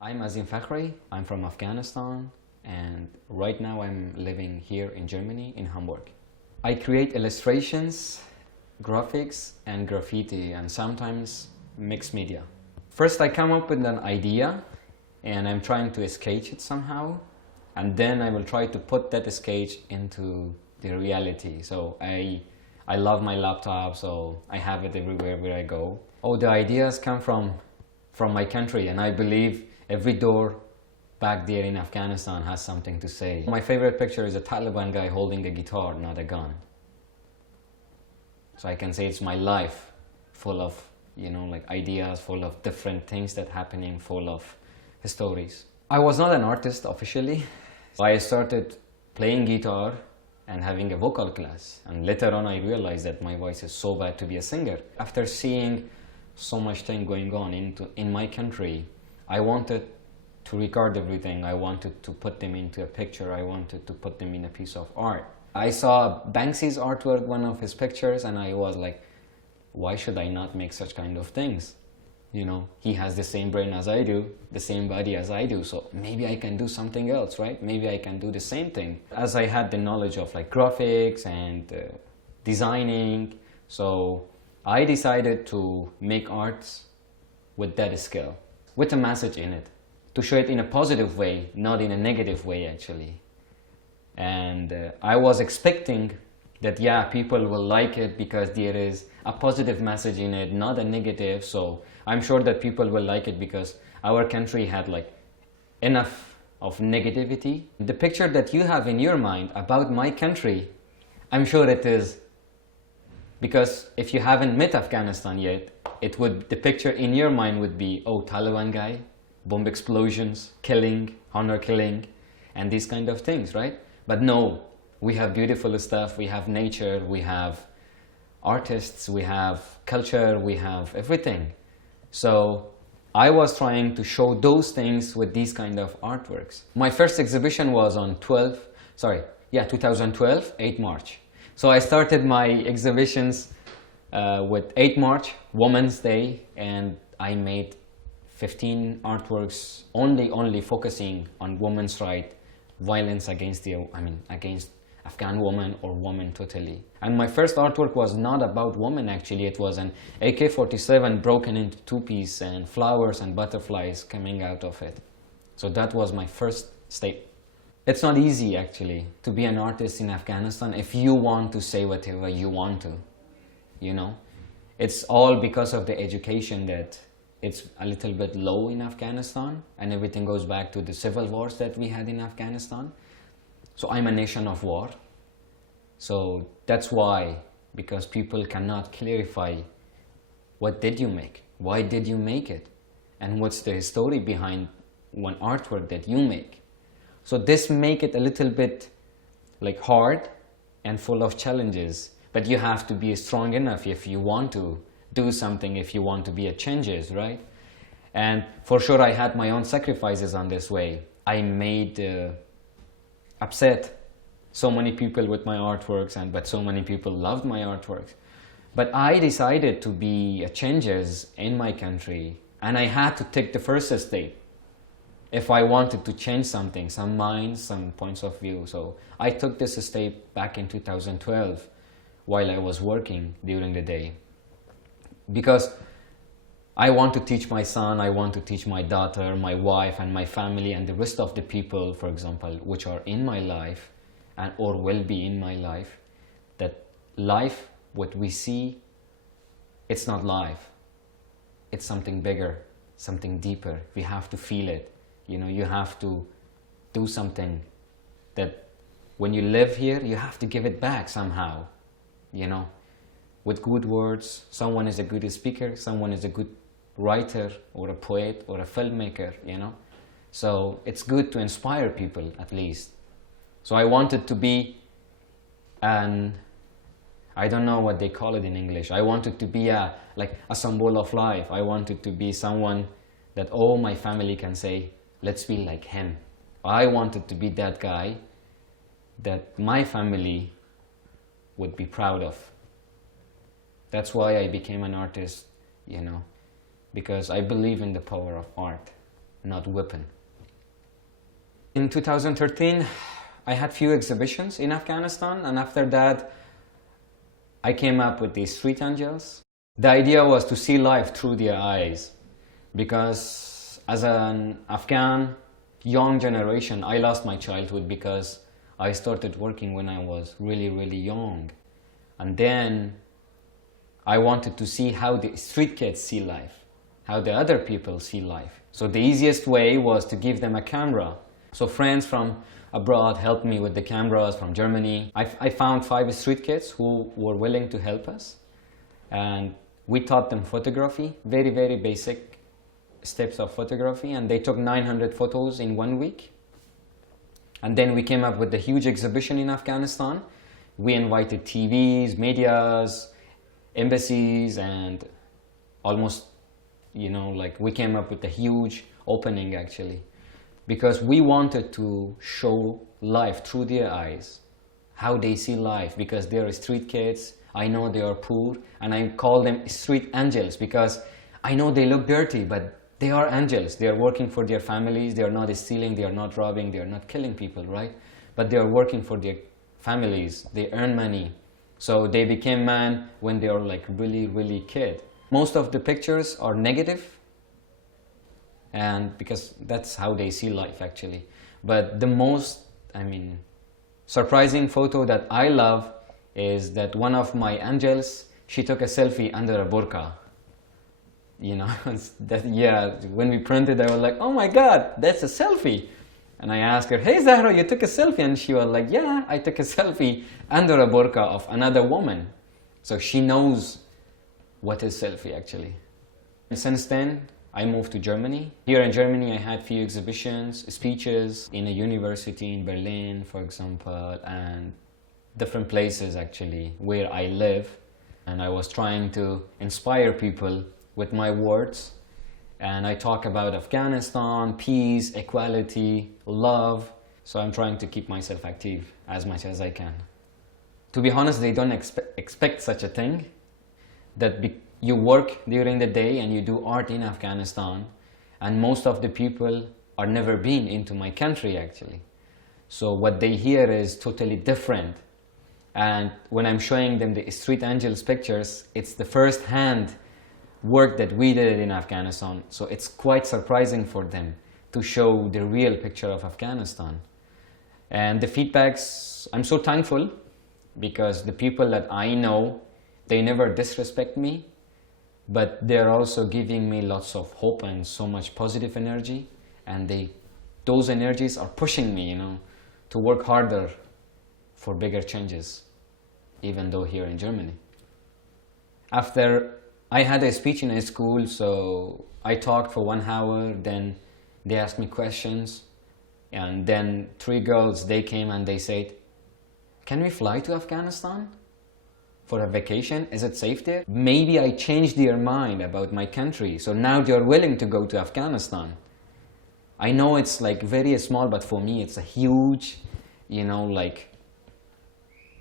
I'm Azim Fakhri. I'm from Afghanistan, and right now I'm living here in Germany, in Hamburg. I create illustrations, graphics, and graffiti, and sometimes mixed media. First, I come up with an idea, and I'm trying to sketch it somehow, and then I will try to put that sketch into the reality. So I love my laptop, so I have it everywhere where I go. Oh, the ideas come from my country, and I believe every door back there in Afghanistan has something to say. My favorite picture is a Taliban guy holding a guitar, not a gun. So I can say it's my life full of, like ideas, full of different things that happening, full of stories. I was not an artist officially. I started playing guitar and having a vocal class. And later on I realized that my voice is so bad to be a singer. After seeing so much thing going on in my country, I wanted to record everything. I wanted to put them into a picture. I wanted to put them in a piece of art. I saw Banksy's artwork, one of his pictures, and I was like, why should I not make such kind of things? He has the same brain as I do, the same body as I do, so maybe I can do something else, right? Maybe I can do the same thing. As I had the knowledge of like graphics and designing, so I decided to make arts with that skill, with a message in it, to show it in a positive way, not in a negative way actually. And I was expecting that, yeah, people will like it because there is a positive message in it, not a negative. So I'm sure that people will like it because our country had like enough of negativity. The picture that you have in your mind about my country, I'm sure it is, because if you haven't met Afghanistan yet, the picture in your mind would be, oh, Taliban guy, bomb explosions, killing, honor killing, and these kind of things, right? But no, we have beautiful stuff, we have nature, we have artists, we have culture, we have everything. So I was trying to show those things with these kind of artworks. My first exhibition was on 2012, 8 March. So I started my exhibitions with 8 March, Women's Day, and I made 15 artworks only focusing on women's rights, violence against against Afghan women or women totally. And my first artwork was not about women actually, it was an AK-47 broken into two pieces and flowers and butterflies coming out of it. So that was my first step. It's not easy actually to be an artist in Afghanistan if you want to say whatever you want to, It's all because of the education that it's a little bit low in Afghanistan, and everything goes back to the civil wars that we had in Afghanistan. So I'm a nation of war. So that's why, because people cannot clarify what did you make, why did you make it, and what's the story behind one artwork that you make. So this make it a little bit like hard and full of challenges, but you have to be strong enough if you want to do something, if you want to be a changes, right? And for sure I had my own sacrifices on this way. I made upset so many people with my artworks, but so many people loved my artworks. But I decided to be a changes in my country, and I had to take the first step if I wanted to change something, some minds, some points of view. So I took this step back in 2012 while I was working during the day, because I want to teach my son, I want to teach my daughter, my wife, and my family, and the rest of the people, for example, which are in my life or will be in my life, that life, what we see, it's not life. It's something bigger, something deeper. We have to feel it. You have to do something that when you live here, you have to give it back somehow, with good words. Someone is a good speaker, someone is a good writer or a poet or a filmmaker, So it's good to inspire people at least. So I wanted to be I don't know what they call it in English. I wanted to be like a symbol of life. I wanted to be someone that all my family can say, let's be like him. I wanted to be that guy that my family would be proud of. That's why I became an artist, because I believe in the power of art. not weapon. In 2013, I had few exhibitions in Afghanistan, and after that, I came up with these street angels. The idea was to see life through their eyes, because as an Afghan young generation, I lost my childhood because I started working when I was really, really young. And then I wanted to see how the street kids see life, how the other people see life. So the easiest way was to give them a camera. So friends from abroad helped me with the cameras from Germany. I found 5 street kids who were willing to help us. And we taught them photography, very, very basic steps of photography. And they took 900 photos in 1 week. And then we came up with a huge exhibition in Afghanistan. We invited TVs, medias, embassies, and almost, we came up with a huge opening actually. Because we wanted to show life through their eyes, how they see life, because they are street kids. I know they are poor, and I call them street angels because I know they look dirty, but they are angels. They are working for their families. They are not stealing, they are not robbing, they are not killing people, right? But they are working for their families. They earn money. So they became man when they are like really, really kid. Most of the pictures are negative, and because that's how they see life actually. But the most, surprising photo that I love is that one of my angels, she took a selfie under a burqa. When we printed, I was like, oh my God, that's a selfie. And I asked her, hey Zahra, you took a selfie? And she was like, yeah, I took a selfie under a burqa of another woman. So she knows what is selfie actually. And since then, I moved to Germany. Here in Germany, I had few exhibitions, speeches in a university in Berlin, for example, and different places actually where I live. And I was trying to inspire people with my words. And I talk about Afghanistan, peace, equality, love. So I'm trying to keep myself active as much as I can. To be honest, they don't expect such a thing, that you work during the day and you do art in Afghanistan, and most of the people are never been into my country actually. So what they hear is totally different. And when I'm showing them the street angels pictures, it's the first-hand work that we did in Afghanistan. So it's quite surprising for them to show the real picture of Afghanistan. And the feedbacks, I'm so thankful, because the people that I know, they never disrespect me, but they're also giving me lots of hope and so much positive energy. And those energies are pushing me, to work harder for bigger changes, even though here in Germany. After I had a speech in a school, so I talked for 1 hour, then they asked me questions, and then 3 girls, they came and they said, can we fly to Afghanistan for a vacation? Is it safe there? Maybe I changed their mind about my country, so now they're willing to go to Afghanistan. I know it's like very small, but for me it's a huge,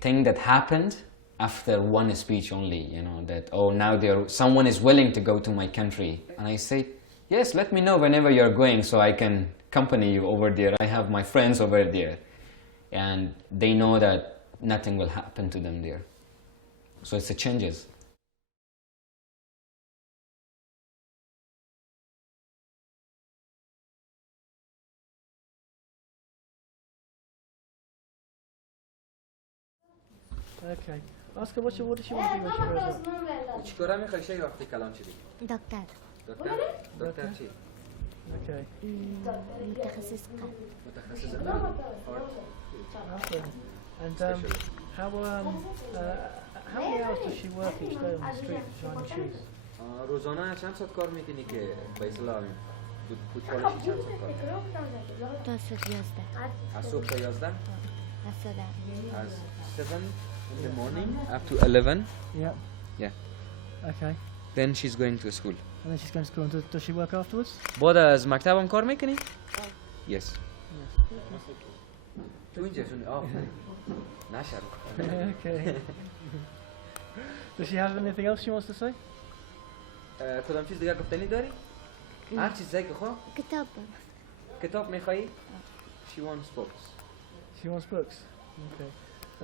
thing that happened after 1 speech only, that, oh, now someone is willing to go to my country. And I say, yes, let me know whenever you're going so I can accompany you over there. I have my friends over there, and they know that nothing will happen to them there. So it's a changes. Okay. Ask her what does she want to be when she grows up? چیکارا میخوای شی وقتی کلان شدی؟ دکتر. دکتر چی؟ Okay. متخصص قلب. متخصص قلب. Awesome. And how many hours does she work each day on the street shining shoes? روزانه چند ساعت کار میکنی که به اصطلاح فوتبالشی چند ساعت کار میکنی؟ تا صبح 11. از صبح تا 11؟ از صبح. از 7 in the morning up to 11? Yeah. Yeah. Okay. Then she's going to school. And then she's going to school. And does she work afterwards? بعد از مکتبم کار میکنی؟ Yes. تو اینجا شونی آفرین. نشر. Okay. Does she have anything else she wants to say? کدام چیز دیگر گفتنی داری؟ هر چیز زي خو كتاب كتاب میخوایی؟ She wants books. She wants books. Okay.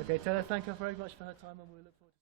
Okay, tell her thank her very much for her time and we'll look forward to